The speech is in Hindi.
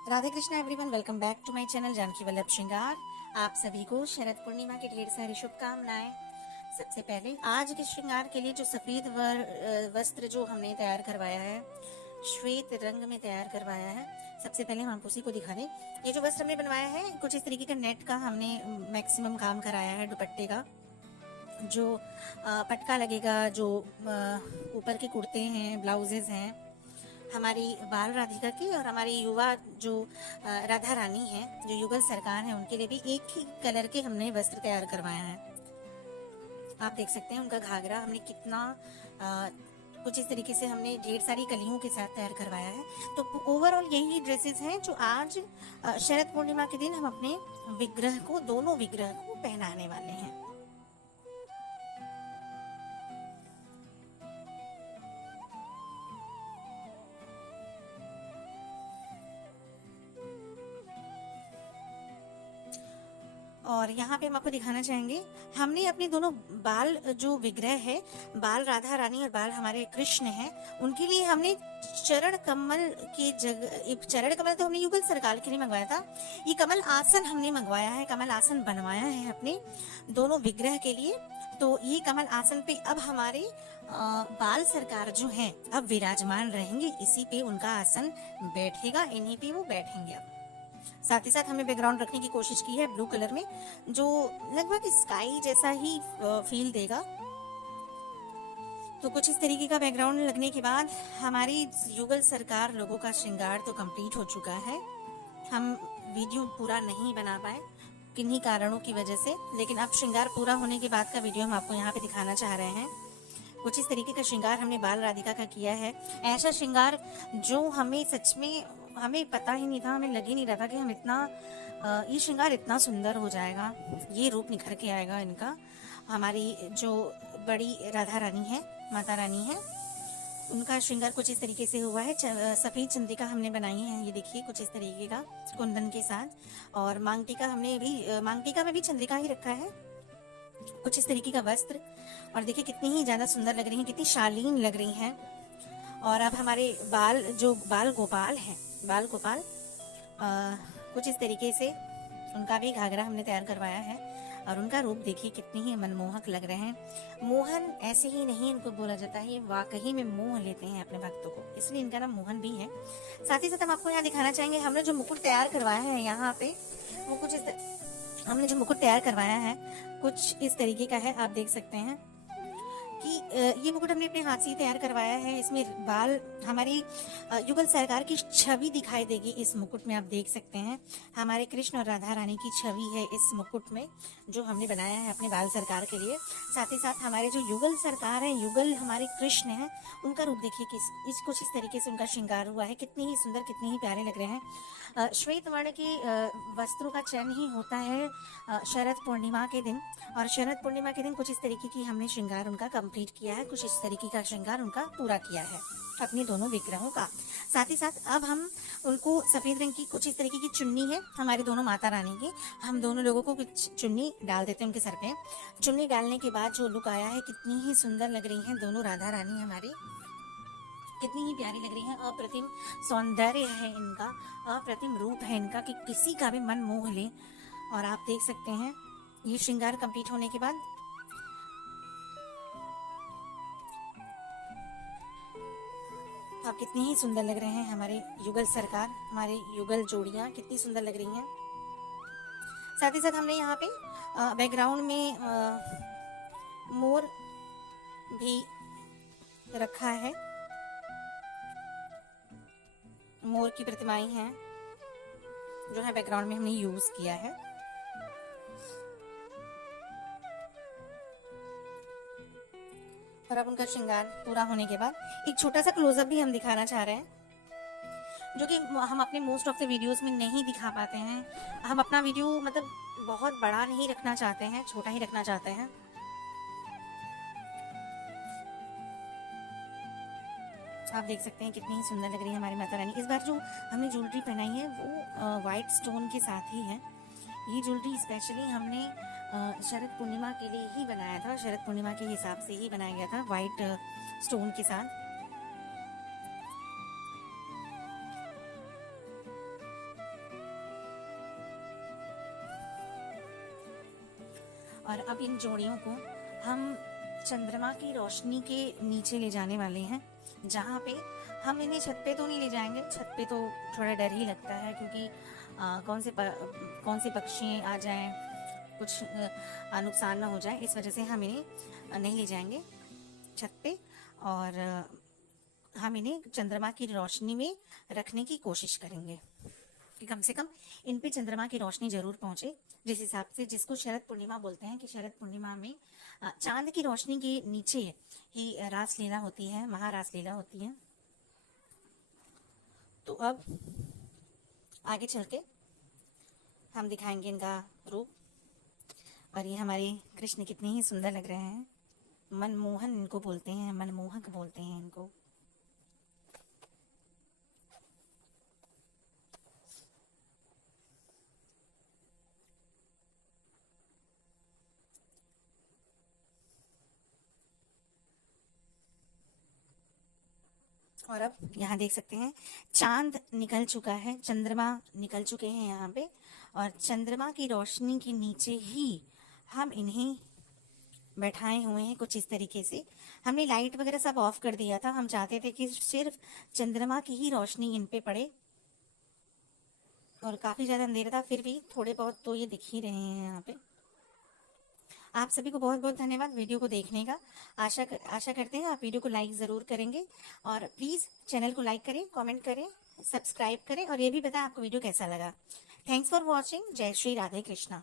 Radhe Krishna everyone, welcome back to my channel Janaki Vallabh Shringar. आप सभी को शरद पूर्णिमा की ढेर सारी शुभकामनाएं। सबसे पहले आज के श्रृंगार के लिए जो सफेद वस्त्र जो हमने तैयार करवाया है, श्वेत रंग में तैयार करवाया है, सबसे पहले हम उसी को दिखा दें। ये जो वस्त्र हमने बनवाया है, कुछ इस तरीके का नेट का हमने मैक्सिमम काम कराया है। दुपट्टे का जो पटका लगेगा, जो ऊपर के कुर्ते हैं, ब्लाउजेज हैं, हमारी बाल राधिका की और हमारी युवा जो राधा रानी है, जो युगल सरकार है, उनके लिए भी एक ही कलर के हमने वस्त्र तैयार करवाया है। आप देख सकते हैं उनका घाघरा हमने कितना कुछ इस तरीके से हमने ढेर सारी कलियों के साथ तैयार करवाया है। तो ओवरऑल यही ड्रेसेस हैं जो आज शरद पूर्णिमा के दिन हम अपने विग्रह को, दोनों विग्रह को पहनाने वाले हैं। और यहाँ पे हम आपको दिखाना चाहेंगे, हमने अपने दोनों बाल जो विग्रह है, बाल राधा रानी और बाल हमारे कृष्ण हैं, उनके लिए हमने चरण कमल की जगह, चरण कमल तो हमने युगल सरकार के लिए मंगवाया था, ये कमल आसन हमने मंगवाया है, कमल आसन बनवाया है अपने दोनों विग्रह के लिए। तो ये कमल आसन पे अब हमारे बाल सरकार जो हैं अब विराजमान रहेंगे, इसी पे उनका आसन बैठेगा, इन्हीं पे वो बैठेंगे। अब साथ ही साथ हमने बैकग्राउंड रखने की कोशिश की है ब्लू कलर में, जो लगभग स्काई जैसा ही फील देगा। तो कुछ इस तरीके का बैकग्राउंड लगने के बाद हमारी युगल सरकार लोगों का श्रृंगार तो कंप्लीट हो चुका है। हम वीडियो पूरा नहीं बना पाए किन्हीं कारणों की वजह से, लेकिन अब श्रृंगार पूरा होने के बाद का वीडियो हम आपको यहाँ पे दिखाना चाह रहे हैं। कुछ इस तरीके का श्रृंगार हमने बाल राधिका का किया है। ऐसा श्रृंगार जो हमें सच में हमें पता ही नहीं था, हमें लग ही नहीं रहा था कि हम इतना ये श्रृंगार इतना सुंदर हो जाएगा, ये रूप निखर के आएगा इनका। हमारी जो बड़ी राधा रानी है, माता रानी है, उनका श्रृंगार कुछ इस तरीके से हुआ है। सफेद चंद्रिका हमने बनाई है, ये देखिए कुछ इस तरीके का कुंदन के साथ। और मांग टीका हमने भी, मांग टीका में भी चंद्रिका ही रखा है, कुछ इस तरीके का वस्त्र। और देखिए कितनी ही ज्यादा सुंदर लग रही हैं, कितनी शालीन लग रही हैं। और अब हमारे बाल जो बाल गोपाल हैं, बाल गोपाल कुछ इस तरीके से उनका भी घाघरा हमने तैयार करवाया है। और उनका रूप देखिए कितनी ही मनमोहक लग रहे हैं। मोहन ऐसे ही नहीं इनको बोला जाता है, ये वाकई में मोह लेते हैं अपने भक्तों को, इसलिए इनका नाम मोहन भी है। साथ ही साथ हम आपको यहाँ दिखाना चाहेंगे, हमने जो मुकुट तैयार करवाया है यहाँ पे, वो कुछ हमने जो मुकुट तैयार करवाया है कुछ इस तरीके का है। आप देख सकते हैं कि ये मुकुट हमने अपने हाथ से तैयार करवाया है। इसमें बाल हमारी युगल सरकार की छवि दिखाई देगी इस मुकुट में। आप देख सकते हैं हमारे कृष्ण और राधा रानी की छवि है इस मुकुट में, जो हमने बनाया है अपने बाल सरकार के लिए। साथ ही साथ हमारे जो युगल सरकार है, युगल हमारे कृष्ण है, उनका रूप देखिए किस कुछ इस तरीके से उनका श्रृंगार हुआ है। कितनी ही सुंदर, कितनी ही प्यारे लग रहे हैं। श्वेत वर्ण के वस्त्रों का चयन ही होता है शरद पूर्णिमा के दिन, और शरद पूर्णिमा के दिन कुछ इस तरीके की हमने श्रृंगार उनका कंप्लीट किया है, कुछ इस तरीके का श्रृंगार उनका पूरा किया है अपने दोनों विग्रहों का। साथ ही साथ अब हम उनको सफेद रंग की कुछ इस तरीके की चुन्नी है हमारी दोनों माता रानी की, हम दोनों लोगों को कुछ चुन्नी डाल देते हैं उनके सर पे। चुन्नी डालने के बाद जो लुक आया है, कितनी ही सुंदर लग रही हैं दोनों राधा रानी हमारी, कितनी ही प्यारी लग रही है। अप्रतिम सौंदर्य है इनका, अप्रतिम रूप है इनका कि किसी का भी मन मोह ले। और आप देख सकते हैं ये श्रृंगार कंप्लीट होने के बाद आप कितनी ही सुंदर लग रहे हैं। हमारे युगल सरकार, हमारे युगल जोड़ियां कितनी सुंदर लग रही हैं। साथ ही साथ हमने यहाँ पे बैकग्राउंड में मोर भी रखा है, मोर की प्रतिमाएं हैं जो है बैकग्राउंड में हमने यूज किया है। और अब उनका श्रृंगार पूरा होने के बाद एक छोटा सा क्लोजअप भी हम दिखाना चाह रहे हैं, जो कि हम अपने मोस्ट ऑफ द वीडियोस में नहीं दिखा पाते हैं। हम अपना वीडियो मतलब बहुत बड़ा नहीं रखना चाहते हैं, छोटा ही रखना चाहते हैं। आप देख सकते हैं कितनी ही सुंदर लग रही है हमारी माता रानी। इस बार जो हमने ज्वेलरी पहनाई है वो व्हाइट स्टोन के साथ ही है। ये ज्वेलरी स्पेशली हमने शरद पूर्णिमा के लिए ही बनाया था, शरद पूर्णिमा के हिसाब से ही बनाया गया था व्हाइट स्टोन के साथ। और अब इन जोड़ियों को हम चंद्रमा की रोशनी के नीचे ले जाने वाले हैं, जहाँ पे हम इन्हें छत पे तो नहीं ले जाएंगे, छत पे तो थोड़ा डर ही लगता है, क्योंकि कौन से पक्षी आ जाएं, कुछ नुकसान ना हो जाए, इस वजह से हम इन्हें नहीं ले जाएंगे छत पे। और हम इन्हें चंद्रमा की रोशनी में रखने की कोशिश करेंगे कि कम से कम इन पे चंद्रमा की रोशनी जरूर पहुंचे, जिस हिसाब से, जिसको शरद पूर्णिमा बोलते हैं, कि शरद पूर्णिमा में चांद की रोशनी के नीचे ही रासलीला होती है, महारासलीला होती है। तो अब आगे चल के हम दिखाएंगे इनका रूप। और ये हमारे कृष्ण कितने ही सुंदर लग रहे हैं, मनमोहन इनको बोलते हैं, मनमोहक बोलते हैं इनको। और अब यहाँ देख सकते हैं चांद निकल चुका है, चंद्रमा निकल चुके हैं यहाँ पे, और चंद्रमा की रोशनी के नीचे ही हम इन्हें बैठाए हुए हैं कुछ इस तरीके से। हमने लाइट वगैरह सब ऑफ कर दिया था, हम चाहते थे कि सिर्फ चंद्रमा की ही रोशनी इन पे पड़े, और काफी ज्यादा अंधेरा था, फिर भी थोड़े बहुत तो ये दिख ही रहे हैं यहाँ पे। आप सभी को बहुत बहुत धन्यवाद वीडियो को देखने का। आशा करते हैं आप वीडियो को लाइक ज़रूर करेंगे, और प्लीज़ चैनल को लाइक करें, कमेंट करें, सब्सक्राइब करें, और ये भी बताएं आपको वीडियो कैसा लगा। Thanks for watching. जय श्री राधे कृष्णा।